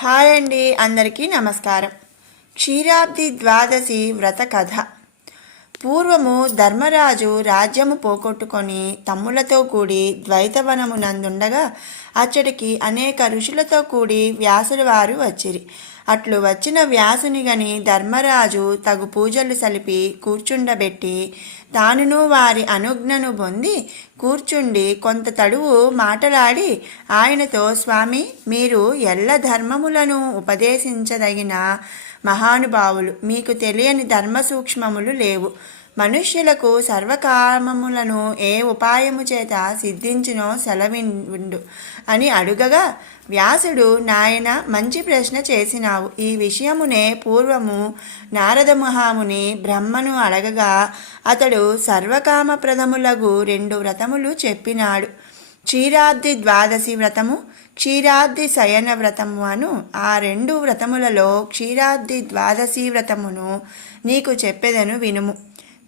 Hi అండి, అందరికీ నమస్కారం. క్షీరాబ్ది ద్వాదశి వ్రత కథ. పూర్వము ధర్మరాజు రాజ్యము పోగొట్టుకొని తమ్ములతో కూడి ద్వైతవనమునందుండగా అచ్చడికి అనేక ఋషులతో కూడి వ్యాసుల వారు వచ్చిరి. అట్లు వచ్చిన వ్యాసుని గని ధర్మరాజు తగు పూజలు సలిపి కూర్చుండబెట్టి తానును వారి అనుజ్ఞను పొంది కూర్చుండి కొంత తడువు మాటలాడి ఆయనతో, స్వామి, మీరు ఎల్ల ధర్మములను ఉపదేశించదగిన మహానుభావులు. మీకు తెలియని ధర్మ సూక్ష్మములు లేవు. మనుష్యులకు సర్వకామములను ఏ ఉపాయము చేత సిద్ధించునో సెలవిండు అని అడుగగా వ్యాసుడు, నాయన, మంచి ప్రశ్న చేసినావు. ఈ విషయమునే పూర్వము నారద మహాముని బ్రహ్మను అడగగా అతడు సర్వకామప్రదములగు 2 వ్రతములు చెప్పినాడు. క్షీరాబ్ది ద్వాదశి వ్రతము, క్షీరాబ్ది శయన వ్రతము అను ఆ 2 వ్రతములలో క్షీరాబ్ది ద్వాదశి వ్రతమును నీకు చెప్పెదను వినుము.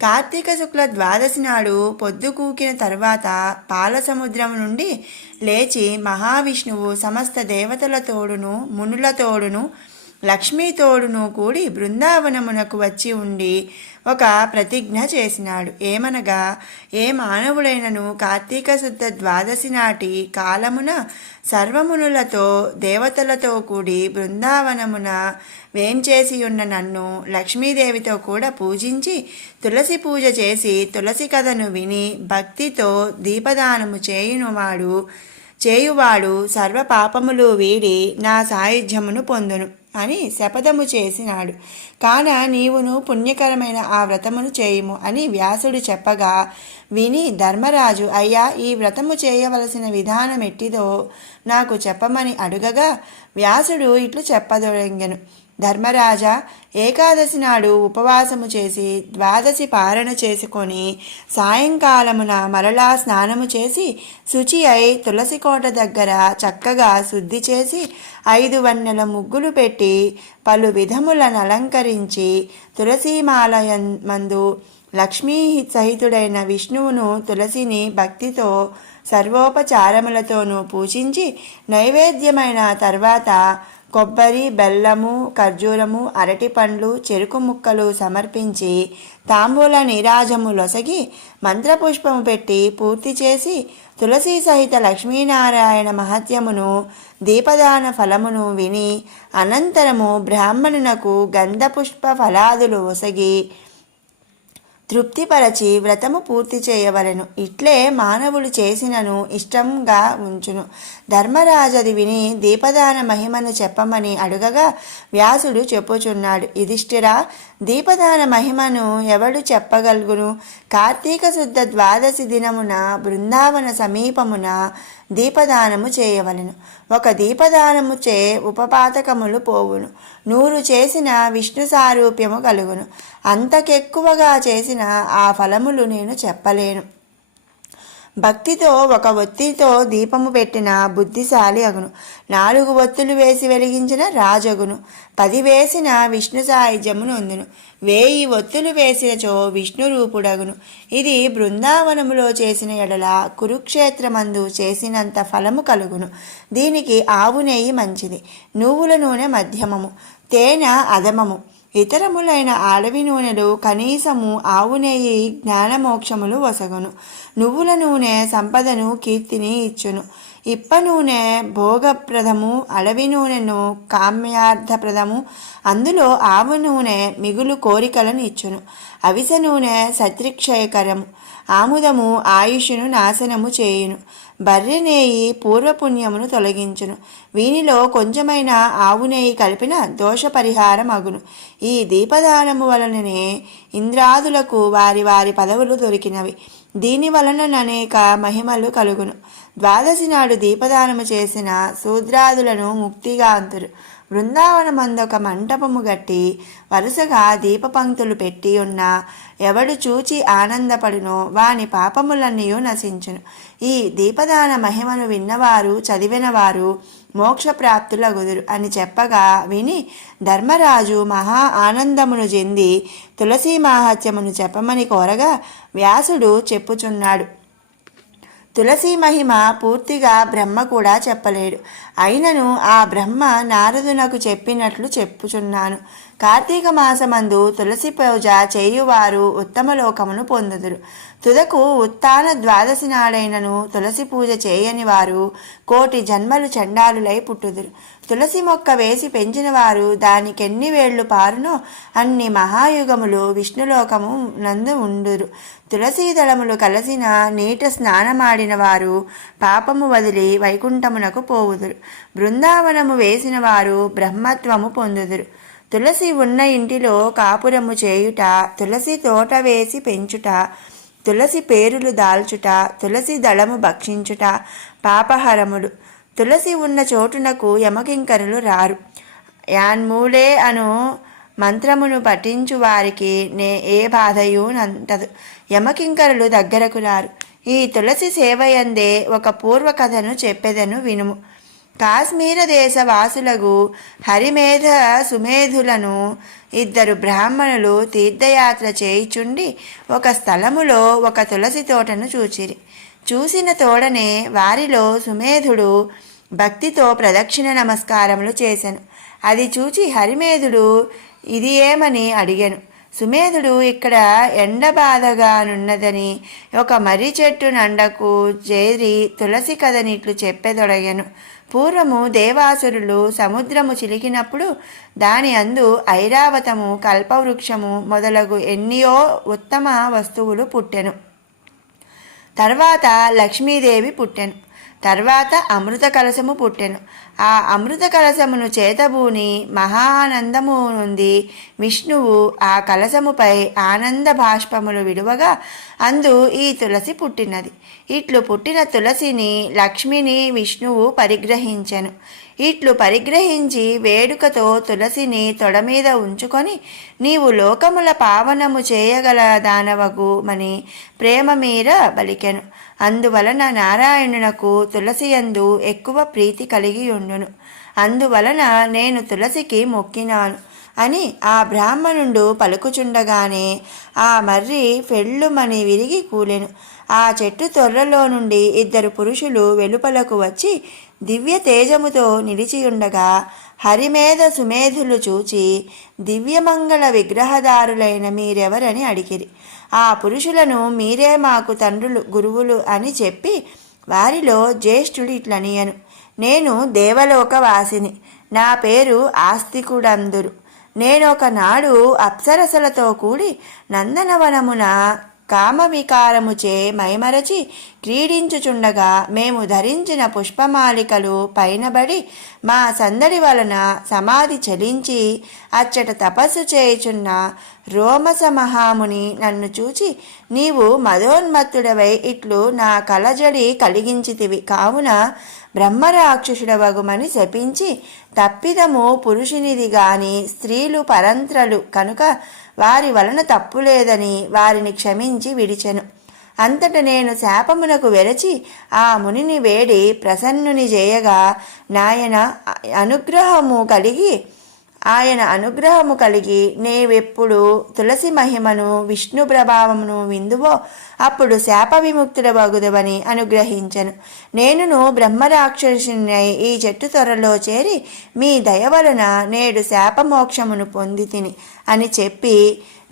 కార్తీక శుక్ల ద్వాదశి నాడు పొద్దుకూకిన తరువాత పాలసముద్రం నుండి లేచి మహావిష్ణువు సమస్త దేవతల తోడును మునుల తోడును లక్ష్మీతోడును కూడి బృందావనమునకు వచ్చి ఉండి ఒక ప్రతిజ్ఞ చేసినాడు. ఏమనగా, ఏ మానవుడైనను కార్తీక శుద్ధ ద్వాదశి నాటి కాలమున సర్వమునులతో దేవతలతో కూడి బృందావనమున వేంచేసి ఉన్న నన్ను లక్ష్మీదేవితో కూడా పూజించి తులసి పూజ చేసి తులసి కథను విని భక్తితో దీపదానము చేయువాడు సర్వ పాపములు వీడి నా సాయుధ్యమును పొందును అని శపథము చేసినాడు. కాన నీవును పుణ్యకరమైన ఆ వ్రతమును చేయుము అని వ్యాసుడు చెప్పగా విని ధర్మరాజు, అయ్యా, ఈ వ్రతము చేయవలసిన విధానం ఎట్టిదో నాకు చెప్పమని అడుగగా వ్యాసుడు ఇట్లు చెప్పదొడంగెను. ధర్మరాజా, ఏకాదశి నాడు ఉపవాసము చేసి ద్వాదశి పారణ చేసుకొని సాయంకాలమున మరలా స్నానము చేసి శుచి అయి తులసి కోట దగ్గర చక్కగా శుద్ధి చేసి 5 వన్నెల ముగ్గులు పెట్టి పలు విధములను అలంకరించి తులసీమాలయందు లక్ష్మీ సహితుడైన విష్ణువును తులసిని భక్తితో సర్వోపచారములతోనూ పూజించి నైవేద్యమైన తర్వాత కొబ్బరి, బెల్లము, ఖర్జూరము, అరటి పండ్లు, చెరుకు ముక్కలు సమర్పించి తాంబూల నీరాజము లొసగి మంత్రపుష్పము పెట్టి పూర్తి చేసి తులసి సహిత లక్ష్మీనారాయణ మహత్యమును దీపదాన ఫలమును విని అనంతరము బ్రాహ్మణునకు గంధపుష్ప ఫలాదులు ఒసగి తృప్తిపరచి వ్రతము పూర్తి చేయవలెను. ఇట్లే మానవులు చేసినను ఇష్టంగా ఉంచును. ధర్మరాజది విని దీపదాన మహిమను చెప్పమని అడుగగా వ్యాసుడు చెప్పుచున్నాడు. యుధిష్ఠిరా, దీపదాన మహిమను ఎవడు చెప్పగలుగును? కార్తీక శుద్ధ ద్వాదశి దినమున బృందావన సమీపమున దీపదానము చేయవలెను. ఒక దీపదానము చే ఉపపాతకములు పోవును. 100 చేసిన విష్ణు సారూప్యము కలుగును. అంతకెక్కువగా చేసిన ఆ ఫలములు నేను చెప్పలేను. భక్తితో 1 ఒత్తితో దీపము పెట్టిన బుద్ధిశాలి అగును. 4 ఒత్తులు వేసి వెలిగించిన రాజగును. 10 వేసిన విష్ణు సాయుధ్యమును అందును. 1000 ఒత్తులు వేసినచో విష్ణు రూపుడగును. ఇది బృందావనములో చేసిన ఎడల కురుక్షేత్రమందు చేసినంత ఫలము కలుగును. దీనికి ఆవు నెయ్యి మంచిది, నువ్వుల నూనె మధ్యమము, తేనె అధమము, ఇతరములైన అడవి నూనెలు కనీసము, ఆవు నెయ్యి జ్ఞానమోక్షములు వసగును. నువ్వుల నూనె సంపదను కీర్తిని ఇచ్చును. ఇప్ప నూనె భోగప్రదము, అడవి నూనెను కామ్యార్థప్రదము, అందులో ఆవు నూనె మిగులు కోరికలను ఇచ్చును. అవిసె నూనె శత్రుక్షయకరము, ఆముదము ఆయుష్ను నాశనము చేయును. బర్రె నెయ్యి పూర్వపుణ్యమును తొలగించును. వీనిలో కొంచెమైన ఆవు నెయ్యి కలిపిన దోష పరిహారం అగును. ఈ దీపదానము వలననే ఇంద్రాదులకు వారి వారి పదవులు దొరికినవి. దీని వలన అనేక మహిమలు కలుగును. ద్వాదశి నాడు దీపదానము చేసిన శూద్రాదులను ముక్తిగాంతురు. బృందావనమందొక మంటపము గట్టి వరుసగా దీప పంక్తులు పెట్టి ఉన్న ఎవడు చూచి ఆనందపడునో వాని పాపములన్నీ నశించును. ఈ దీపదాన మహిమను విన్నవారు, చదివినవారు మోక్షప్రాప్తులగుదురు అని చెప్పగా విని ధర్మరాజు మహా ఆనందమును చెంది తులసీ మాహాత్మ్యమును చెప్పమని కోరగా వ్యాసుడు చెప్పుచున్నాడు. తులసి మహిమ పూర్తిగా బ్రహ్మ కూడా చెప్పలేడు. అయినను ఆ బ్రహ్మ నారదునకు చెప్పినట్లు చెప్పుచున్నాను. కార్తీక మాసమందు తులసి పూజ చేయువారు ఉత్తమ లోకమును పొందుదురు. తుదకు ఉత్తాన ద్వాదశి నాడైనను తులసి పూజ చేయని వారు కోటి జన్మలు చండాలులై పుట్టుదురు. తులసి మొక్క వేసి పెంచిన వారు దానికెన్ని వేళ్లు పారునో అన్ని మహాయుగములు విష్ణులోకము నందు ఉండురు. తులసీదళములు కలసిన నీట స్నానమాడిన వారు పాపము వదిలి వైకుంఠమునకు పోవుదురు. బృందావనము వేసిన వారు బ్రహ్మత్వము పొందుదురు. తులసి ఉన్న ఇంటిలో కాపురము చేయుట, తులసి తోట వేసి పెంచుట, తులసి పేరులు దాల్చుట, తులసి దళము భక్షించుట పాపహరములు. తులసి ఉన్న చోటునకు యమకింకరులు రారు. యాన్మూలే అను మంత్రమును పఠించు వారికి ఏ బాధయూ నంటదు. యమకింకరులు దగ్గరకు రారు. ఈ తులసి సేవయందే ఒక పూర్వకథను చెప్పెదను వినుము. కాశ్మీర దేశ వాసులకు హరిమేధ సుమేధులను ఇద్దరు బ్రాహ్మణులు తీర్థయాత్ర చేయుచుండి ఒక స్థలములో ఒక తులసి తోటను చూచిరి. చూసిన తోడనే వారిలో సుమేధుడు భక్తితో ప్రదక్షిణ నమస్కారములు చేసెను. అది చూచి హరిమేధుడు ఇది ఏమని అడిగాను. సుమేధుడు ఇక్కడ ఎండ బాధగానున్నదని ఒక మర్రి చెట్టు నండకు చేరి తులసి కథనిట్లు చెప్పెదొడగెను. పూర్వము దేవాసురులు సముద్రము చిలికినప్పుడు దాని అందు ఐరావతము, కల్పవృక్షము మొదలగు ఎన్నియో ఉత్తమ వస్తువులు పుట్టెను. తర్వాత లక్ష్మీదేవి పుట్టెను. తర్వాత అమృత కలశము పుట్టెను. ఆ అమృత కలశమును చేతబూని మహానందము నుండి విష్ణువు ఆ కలశముపై ఆనంద బాష్పములు విడువగా అందు ఈ తులసి పుట్టినది. ఇట్లు పుట్టిన తులసిని లక్ష్మిని విష్ణువు పరిగ్రహించెను. ఇట్లు పరిగ్రహించి వేడుకతో తులసిని తొడమీద ఉంచుకొని నీవు లోకముల పావనము చేయగల దానవగుమని ప్రేమ మీర బలికెను. అందువలన నారాయణునకు తులసియందు ఎక్కువ ప్రీతి కలిగి ఉండును. అందువలన నేను తులసికి మొక్కినాను అని ఆ బ్రాహ్మణుడు పలుకుచుండగానే ఆ మర్రి ఫెళ్ళుమని విరిగి కూలెను. ఆ చెట్టు తొర్రలో నుండి ఇద్దరు పురుషులు వెలుపలకు వచ్చి దివ్య తేజముతో నిలిచియుండగా హరిమేధ సుమేధులు చూచి దివ్యమంగళ విగ్రహదారులైన మీరెవరని అడిగిరి. ఆ పురుషులను మీరే మాకు తండ్రులు గురువులు అని చెప్పి వారిలో జ్యేష్ఠుడు ఇట్లనియను. నేను దేవలోక వాసిని. నా పేరు ఆస్తికుడందురు. నేనొకనాడు అప్సరసలతో కూడి నందనవనమున కామవికారముచే మైమరచి క్రీడించుచుండగా మేము ధరించిన పుష్పమాలికలు పైనబడి మా సందడి వలన సమాధి చలించి అచ్చట తపస్సు చేయుచున్న రోమస మహాముని నన్ను చూచి నీవు మదోన్మత్తుడవై ఇట్లు నా కలజడి కలిగించితివి, కావున బ్రహ్మరాక్షసుడవగుమని శపించి తప్పిదము పురుషునిది గాని స్త్రీలు పరంత్రలు కనుక వారి వలన తప్పులేదని వారిని క్షమించి విడిచెను. అంతట నేను శాపమునకు వెరచి ఆ మునిని వేడి ప్రసన్నుని చేయగా ఆయన అనుగ్రహము కలిగి నీవెప్పుడు తులసి మహిమను విష్ణు ప్రభావమును విందువో అప్పుడు శాప విముక్తుడవగుదవని అనుగ్రహించెను. నేనును బ్రహ్మరాక్షసునై ఈ చెట్టు త్వరలో చేరి మీ దయ వలన నేడు శాపమోక్షమును పొందితిని అని చెప్పి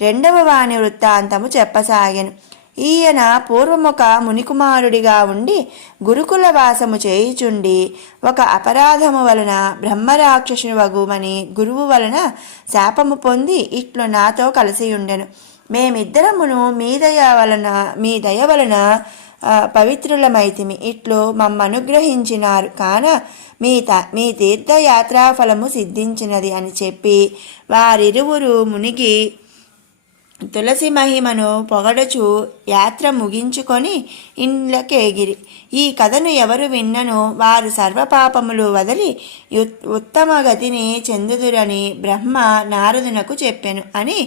రెండవ వాణి వృత్తాంతము చెప్పసాగెను. ఈయన పూర్వమొక మునికుమారుడిగా ఉండి గురుకుల వాసము చేయుచుండి ఒక అపరాధము వలన బ్రహ్మరాక్షసువగుమని గురువు వలన శాపము పొంది ఇట్లు నాతో కలిసియుండెను. మేమిద్దరమును మీ దయ వలన పవిత్రులమైతిమి. ఇట్లు మమ్మనుగ్రహించినారు కాన మీ తీర్థయాత్రాఫలము సిద్ధించినది అని చెప్పి వారిరువురు మునిగి తులసి మహిమను పొగడచు యాత్ర ముగించుకొని ఇండ్లకేగిరి. ఈ కథను ఎవరు విన్నను వారు సర్వపాపములు వదిలి ఉత్తమ గతిని చెందుదురని బ్రహ్మ నారదునకు చెప్పెను అని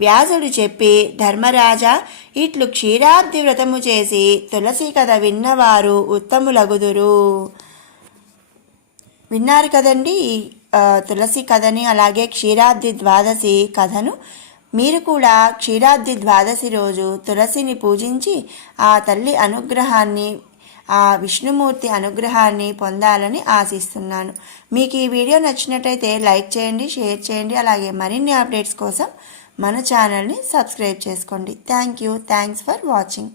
వ్యాసుడు చెప్పి, ధర్మరాజా, ఇట్లు క్షీరాబ్ది వ్రతము చేసి తులసి కథ విన్నవారు ఉత్తములగుదురు. విన్నారు కదండి ఈ తులసి కథని, అలాగే క్షీరాబ్ది ద్వాదశి కథను. మీరు కూడా క్షీరాబ్ది ద్వాదశి రోజు తులసిని పూజించి ఆ తల్లి అనుగ్రహాన్ని ఆ విష్ణుమూర్తి అనుగ్రహాన్ని పొందాలని ఆశిస్తున్నాను. మీకు ఈ వీడియో నచ్చినట్టయితే లైక్ చేయండి, షేర్ చేయండి. అలాగే మరిన్ని అప్డేట్స్ కోసం మన ఛానల్ని సబ్స్క్రైబ్ చేసుకోండి. Thanks for watching.